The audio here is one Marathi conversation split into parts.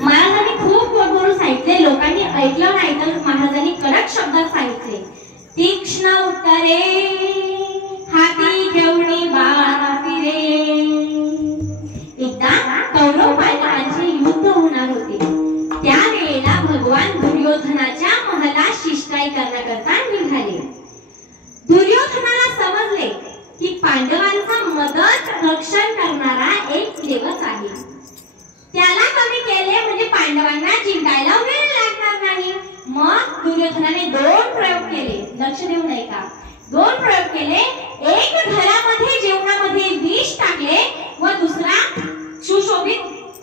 महाराजांनी खूप गोड बोलून सांगितले, लोकांनी ऐकलं नाही तर महाराजांनी कडक शब्दात सांगितले, तीक्ष्ण उत्तरे हाती घेऊन बाण फिरे. एकदा कौरव पांडवांचे युद्ध होणार होते. त्यावेळेला भगवान दुर्योधनाच्या महलात शिष्टाई करण्याकरता निघाले. दुर्योधनाला समजले की पांडवांचा मदत रक्षण करणारा एक देवच आहे. त्याला कमी केले म्हणजे पांडवांना जिंकायला वेळ लागणार नाही. मग दुर्योधनाने 2 प्रयोग केले. लक्ष देऊ नये का? 2 प्रयोग केले. एक घरामध्ये जेवणामध्ये विष टाकले व दुसरा सुशोभित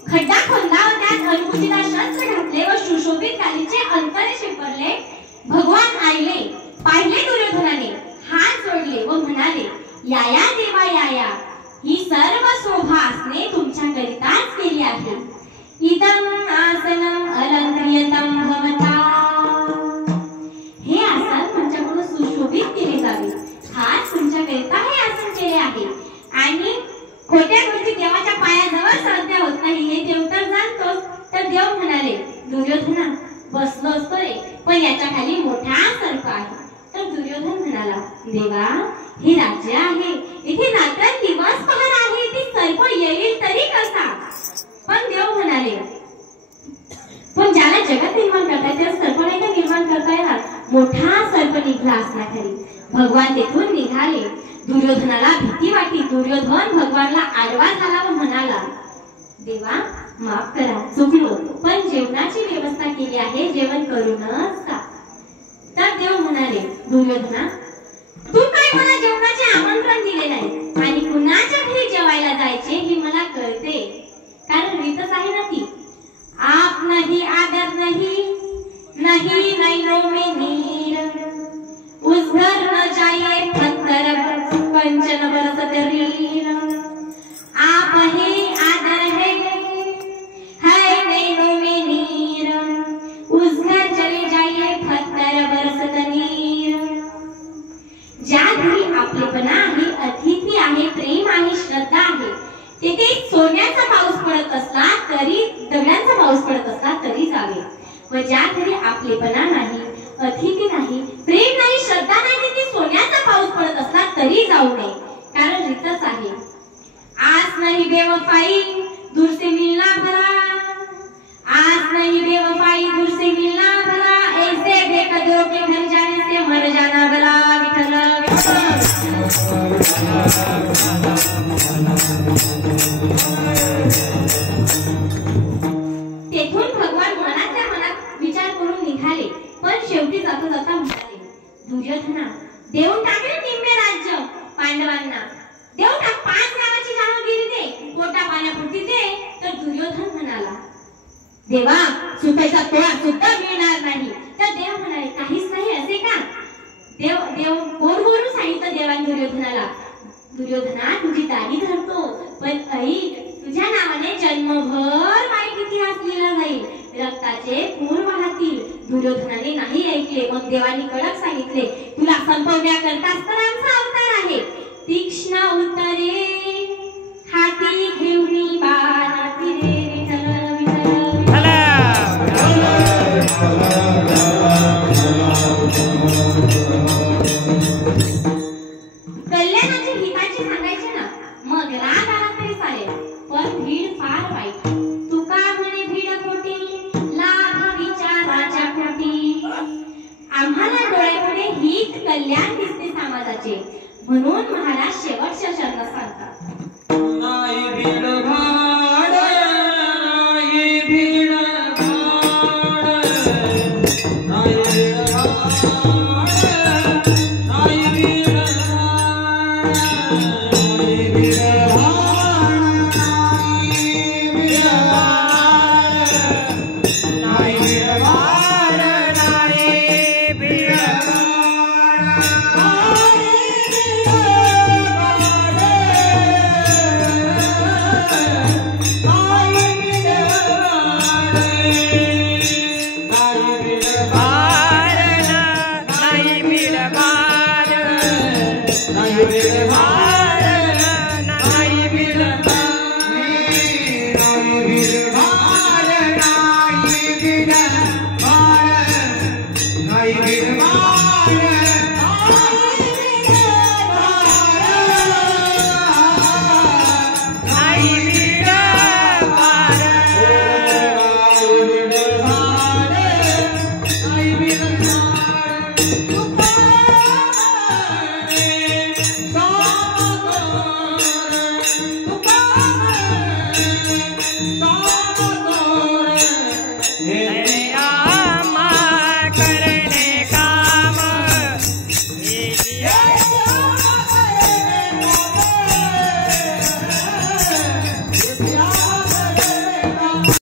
खड्डा खोदला व त्यात अणकुचीला शस्त्र घातले व सुशोभित गालीचे अंतरे शिंपडले. भगवान आले, पाहिले दुर्योधनाने, हात जोडले व म्हणाले, याया देवा याया, ही सर्व शोभा असणे तुमच्याकरिताच केली आहे. इदं आसनं अलंकृतं भवता, हे आसन तुमच्याकडून सुशोभित केले जावे. खास तुमच्याकरिता हे आसन केले आहे. आणि खोट्या गोष्टी देवाच्या पायाजवळ श्रद्धा होत नाही हे देव तर जाणतोच. तर देव म्हणाले, दुर्योधना बसलो असतो रे, पण याच्या खाली मोठा सर्प आहे. तर दुर्योधन म्हणाला, देवा हे राज्य आहे, इथे रात्रंदिवस पहर आहे, ती सर्प येईल तरी कसा. पण देव म्हणाले, पण ज्याला जगत निर्माण करता येते सर्प नाही का निर्माण करता येणार. मोठा सर्प निघाला असण्याखाली. भगवान तेथून निघाले. दुर्योधनाला भीती वाटली. दुर्योधन भगवानला आडवा झाला व म्हणाला, देवा माफ करा, चुकलो, पण जेवणाची व्यवस्था केली आहे, जेवण करूनच का. तर देव म्हणाले, दुर्योधना तू काय मला जेवणाचे आमंत्रण दिले नाही आणि कुणाच्या घरी जेवायला जायचे हे मला कळते, कारण रीतच आहे ना ती. आप नहीं आदर नहीं, नहीं नैनो में नीर, उस घर न जाइए पत्थर कंचन बरसत रीर. आप ही आदर है नैनो में नीर, उस घर चले जाइए पत्थर बरसत नीर. ज्या घरी आपलेपणा आहे, अतिथी आहे, प्रेम आहे, श्रद्धा आहे, तिथे सोन्याचा पाऊस पडत असला तरी, दगडांचा पाऊस पडत असला तरी जावे. व ज्या घरी आपलेपणा नाही, अतिथी नाही, प्रेम नाही, श्रद्धा नाही, तिथे सोन्याचा पाऊस पडत असला तरी जाऊ नये, कारण रीतच आहे. आस नहीं बेवफाई दूर से मिलना भला, आस नहीं बेवफाई दूर से मिलना भला, ऐसे बेकदरों के घर जाने से मर जाना भला. तेथून भगवान मनातल्या मनात विचार करून निघाले. पण शेवटी जाता जाता म्हणाले, दुर्योधना देऊन टाकले निम्मे राज्य पांडवांना, देऊन टाक 5 गावाची जहागीरी दे, पोटा पाण्यापुरती दे. तर दुर्योधन म्हणाला, देवा सुखाचा तोडा सुद्धा मिळणार नाही. तर देव म्हणाले, काहीच नाही असे का. देव गोड बोलून सांगितलं देवाने दुर्योधनाला, दुर्योधना तुझी दाढी धरतो, पण ऐक, तुझ्या नावाने जन्मभर वाईट इतिहास लिहिला जाईल, रक्ताचे पूर वाहतील. दुर्योधनाने नाही ऐकले. मग देवाने कडक सांगितले, तुला संपवण्याकरता तर आमचा अवतार आहे. तीक्ष्ण उत्तरे हाती घेऊन बाण फिरे. कल्याणाची हिताची सांगायचे ना, मग राग आला तरी चालेल, पण भीड फार वाईट. तुका म्हणे भीड खोटी, लाभ विचाराच्या खोटी. आम्हाला डोळ्यापुढे हित कल्याण दिसते समाजाचे, म्हणून